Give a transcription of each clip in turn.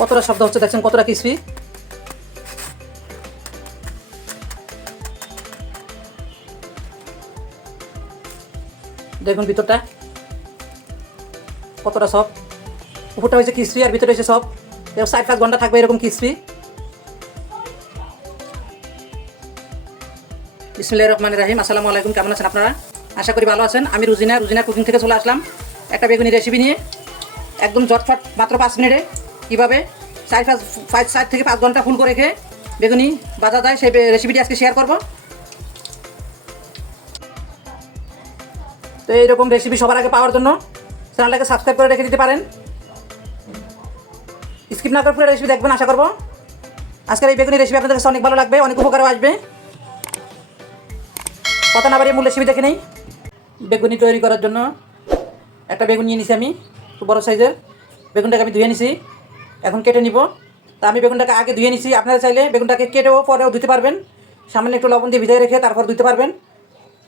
কতটা শব্দ হচ্ছে দেখছেন, কতটা ক্রিসপি। দেখুন ভিতরটা কতটা সফট, উপরটা হয়েছে ক্রিসপি আর ভিতরে হয়েছে সফট। 4-5 ঘন্টা থাকবে এরকম ক্রিসপি। বিসমিল্লাহির রহমানির রহিম। আসসালামু আলাইকুম, কেমন আছেন আপনারা? আশা করি ভালো আছেন। আমি রুজিনা কুকিং থেকে চলে আসলাম একটা বেগুনি রেসিপি নিয়ে, একদম ঝটফট মাত্র 5 মিনিটে কীভাবে 4 থেকে 5 ঘন্টা ফুল করে রেখে বেগুনি বাজা যায় সেই রেসিপিটি আজকে শেয়ার করব। তো এইরকম রেসিপি সবার আগে পাওয়ার জন্য চ্যানেলটাকে সাবস্ক্রাইব করে রেখে দিতে পারেন। স্কিপ না করে পুরো রেসিপি দেখবেন আশা করব। আজকের এই বেগুনি রেসিপি আপনাদের কাছে অনেক ভালো লাগবে, অনেক উপকারও আসবে। কথা না বাড়িয়ে মূল রেসিপি দেখে নেই। বেগুনি তৈরি করার জন্য একটা বেগুন নিয়ে নিছি আমি, খুব বড়ো সাইজের। বেগুনটাকে আমি ধুয়ে নিছি, এখন কেটে নিব। তা আমি বেগুনটাকে আগে ধুয়ে নিছি, আপনারা চাইলে বেগুনটাকে কেটেও পরেও ধুতে পারবেন, সামান্য একটু লবণ দিয়ে ভিজিয়ে রেখে তারপর ধুতে পারবেন।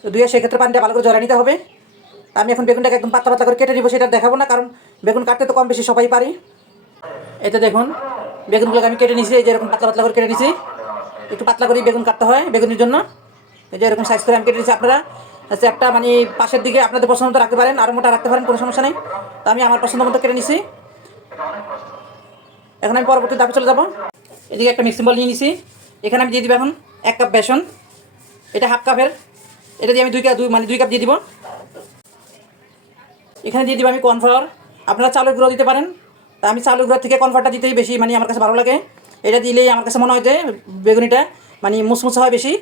তো ধুয়ে সেক্ষেত্রে পানিটা ভালো করে ঝরা নিতে হবে। আমি এখন বেগুনটাকে একদম পাতলা পাতলা করে কেটে নিব, সেটা দেখাবো না, কারণ বেগুন কাটতে তো কম বেশি সবাই পারি। এতে দেখুন বেগুনগুলোকে আমি কেটে নিছি, এই যে এরকম পাতলা পাতলা করে কেটে নিছি। একটু পাতলা করেই বেগুন কাটতে হয় বেগুনের জন্য। এই যে এরকম সাইজ করে আমি কেটে নিছি। আপনারা একটা মানে পাশের দিকে আপনাদের পছন্দ মতো রাখতে পারেন, আরও মোটা রাখতে পারেন, কোনো সমস্যা নেই। তো আমি আমার পছন্দ মতো কেটে নিছি। এখন আমি পরবর্তী ধাপে চলে যাব। এদিকে একটা মিক্সিং বল নিয়ে নিছি, এখানে আমি দিয়ে দিব এখন 1 কাপ বেসন। এটা হাফ কাপের, এটা দিয়ে আমি 2 কাপ দিয়ে দিব। এখানে দিয়ে দিব আমি কর্নফ্লাওয়ার, আপনারা চালের গুঁড়ো দিতে পারেন। তা আমি চালের গুঁড়ো থেকে কর্নফ্লাওয়ারটা দিতেই বেশি মানে আমার কাছে ভালো লাগে। এটা দিলেই আমার কাছে মনে হয় যে বেগুনিটা মানে মুসমুসা হয়, বেশি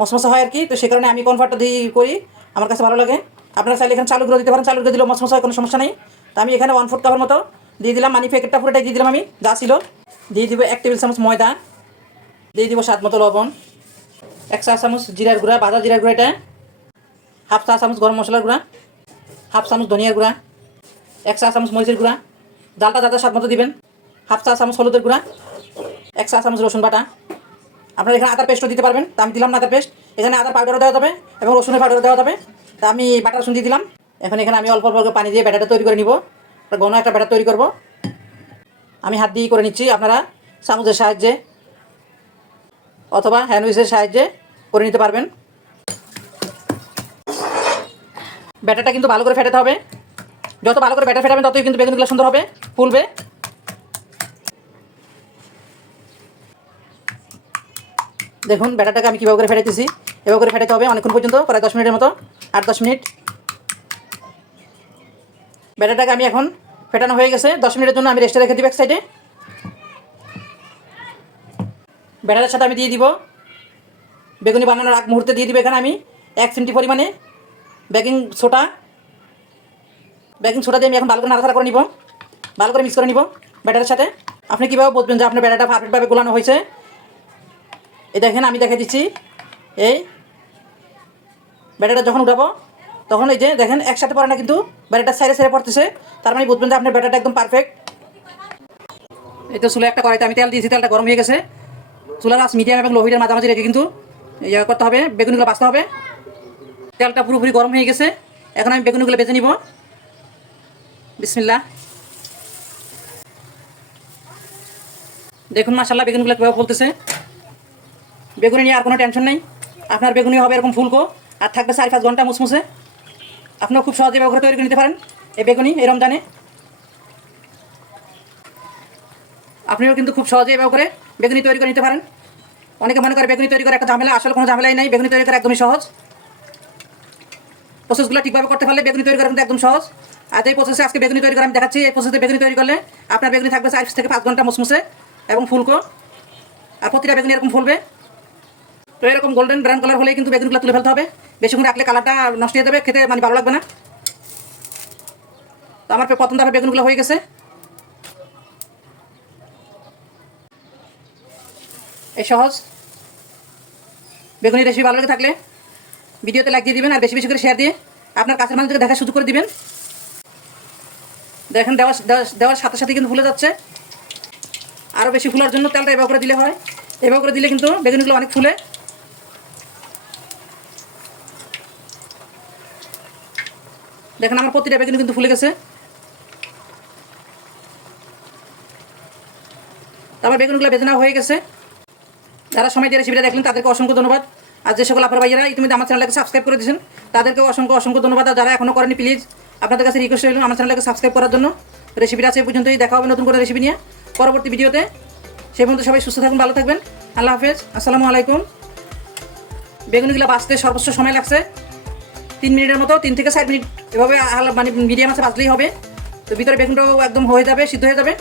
মশমশা হয় আর কি। তো সে কারণে আমি কর্নফ্লাওয়ারটা দিয়ে করি, আমার কাছে ভালো লাগে। আপনারা চাইলে এখানে চালের গুঁড়ো দিতে পারেন, চালের গুঁড়ো দিলেও মশমশা হয়, কোনো সমস্যা নেই। তো আমি এখানে 1/4 কাপের মতো দিয়ে দিলাম, মানে প্যাকেটটা পুরোটাই দিয়ে দিলাম আমি, যা ছিল। দিয়ে দিব 1 টেবিল চামচ ময়দা, দিয়ে দিব স্বাদ মতো লবণ, 1 চা চামচ জিরার গুঁড়া, ভাজা জিরার গুঁড়া, এটা 1/2 চা চামচ গরম মশলার গুঁড়া, 1/2 চামচ ধনিয়ার গুঁড়া, 1 চা চামচ মরিচের গুঁড়া, জালটা যাতে স্বাদ মতো দিবেন, 1/2 চা চামচ হলুদের গুঁড়া, 1 চা চামচ রসুন বাটা। আপনারা এখানে আদার পেস্টও দিতে পারবেন, তা আমি দিলাম না আদার পেস্ট। এখানে আদার পাউডারও দেওয়া যাবে এবং রসুনের পাউডারও দেওয়া যাবে। তা আমি বাটা রসুন দিয়ে দিলাম। এখন এখানে আমি অল্প অল্প পানি দিয়ে ব্যাটারটা তৈরি করে নিব, ঘন একটা ব্যাটার তৈরি করব। আমি হাত দিয়েই করে নিচ্ছি, আপনারা চামচের সাহায্যে অথবা হ্যান্ড উইচের সাহায্যে করে নিতে পারবেন। ব্যাটারটা কিন্তু ভালো করে ফেটাতে হবে, যত ভালো করে ব্যাটার ফেটাবেন ততই কিন্তু বেগুনগুলো সুন্দর হবে, ফুলবে। দেখুন ব্যাটারটাকে আমি কীভাবে করে ফেটাইতেছি, এভাবে করে ফেটাতে হবে অনেকক্ষণ পর্যন্ত, প্রায় 10 মিনিটের মতো, 8-10 মিনিট। ব্যাটারটাকে আমি এখন ফেটানো হয়ে গেছে, 10 মিনিটের জন্য আমি রেস্টে রেখে দিব এক সাইডে। ব্যাটারের সাথে আমি দিয়ে দিব বেগুনি বানানোর আগ মুহূর্তে দিয়ে দিব এখানে আমি 1 চিমটি পরিমাণে বেকিং সোডা। বেকিং সোডা দিয়ে আমি এখন ভালো করে নাড়াচাড়া করে নিব, ভালো করে মিক্স করে নিব ব্যাটারের সাথে। আপনি কীভাবে বুঝবেন যে আপনার ব্যাটারটা পারফেক্টভাবে গোলানো হয়েছে? এই দেখেন আমি দেখে দিচ্ছি, এই ব্যাটারটা যখন উঠাবো তখন এই যে দেখেন একসাথে পড়ে না, কিন্তু ব্যাটারটা সাইডে সাইডে পড়তেছে, তার মানে বুঝবেন যে আপনার ব্যাটারটা একদম পারফেক্ট। এই তো চুলে একটা কড়াইতে আমি তেল দিয়েছি, তেলটা গরম হয়ে গেছে। চুলার আঁচ মিডিয়াম এবং লো হিটের মাঝামাঝি রেখে কিন্তু ইয়ে করতে হবে, বেগুনগুলো ভাজতে হবে। তেলটা পুরোপুরি গরম হয়ে গেছে, এখন আমি বেগুনগুলো ভেজে নিব। বিসমিল্লাহ। দেখুন মাশাআল্লাহ বেগুনগুলো কীভাবে ফুলতেছে। বেগুনি নিয়ে আর কোনো টেনশন নেই, আপনার বেগুনি হবে এরকম ফুলকো আর থাকবে 4-5 ঘন্টা মুসমুসে। আপনিও খুব সহজে এভাবে করে তৈরি করে নিতে পারেন এই বেগুনি এই রমজানে। আপনিও কিন্তু খুব সহজে এভাবে করে বেগুনি তৈরি করে নিতে পারেন। অনেকে মনে করে বেগুনি তৈরি করে একটা ঝামেলা, আসলে কোনো ঝামেলাই নেই। বেগুনি তৈরি করা একদমই সহজ, প্রসেসগুলো ঠিকভাবে করতে পারলে বেগুনি তৈরি করা কিন্তু একদম সহজ। আর এই প্রসেসে আজকে বেগুনি তৈরি করা আমি দেখাচ্ছি, এই প্রসেসে বেগুনি তৈরি করলে আপনার বেগুনি থাকবে 4 থেকে 5 ঘন্টা মুসমুসে এবং ফুলকো, আর প্রতিটা বেগুনি এরকম ফুলবে। তো এরকম গোল্ডেন ব্রাউন কালার হলেই কিন্তু বেগুনগুলো তুলে ফেলতে হবে, বেশিক্ষণ রাখলে কালারটা নষ্ট হয়ে যাবে, খেতে মানে ভালো লাগবে না। তো আমার প্রথম ধাপে বেগুনগুলো হয়ে গেছে। এই সহজ বেগুনি রেসিপি ভালো লেগে থাকলে ভিডিওতে লাইক দিয়ে দিবেন, আর বেশি বেশি করে শেয়ার দিয়ে আপনার কাছের মানুষকে দেখার সুযোগ করে দিবেন। দেখেন দেওয়ার সাথে সাথে কিন্তু ফুলে যাচ্ছে। আরও বেশি ফুলার জন্য তেলটা এভাবে করে দিলে হয়, এভাবে করে দিলে কিন্তু বেগুনিগুলো অনেক ফুলে। দেখেন আমার প্রতিটা বেগুনি কিন্তু ফুলে গেছে। তারপর বেগুনগুলো ভেজে নেওয়া হয়ে গেছে। যারা সময় দিয়ে রেসিপিটা দেখলেন তাদেরকে অসংখ্য ধন্যবাদ। আর যে সকল আপনার ভাইয়েরা ইতিমধ্যে আমার চ্যানেলকে সাবস্ক্রাইব করে দিয়েছেন তাদেরকেও অসংখ্য ধন্যবাদ। আর যারা এখনও করেনি প্লিজ আপনাদের কাছে রিকোয়েস্ট রইল আমার চ্যানেলকে সাবস্ক্রাইব করার জন্য। রেসিপিটা আছে এই পর্যন্তই, দেখা হবে নতুন করে রেসিপি নিয়ে পরবর্তী ভিডিওতে। সেই পর্যন্ত সবাই সুস্থ থাকুন, ভালো থাকবেন। আল্লাহ হাফেজ, আসসালামু আলাইকুম। বেগুনগুলো বাঁচতে সর্বোচ্চ সময় লাগছে 3 মিনিটের মতো, 3 থেকে 4 মিনিট এভাবে মানে মিডিয়াম আছে বাজলেই হবে। তো ভিতরে বেগুনটাও একদম হয়ে যাবে, সিদ্ধ হয়ে যাবে।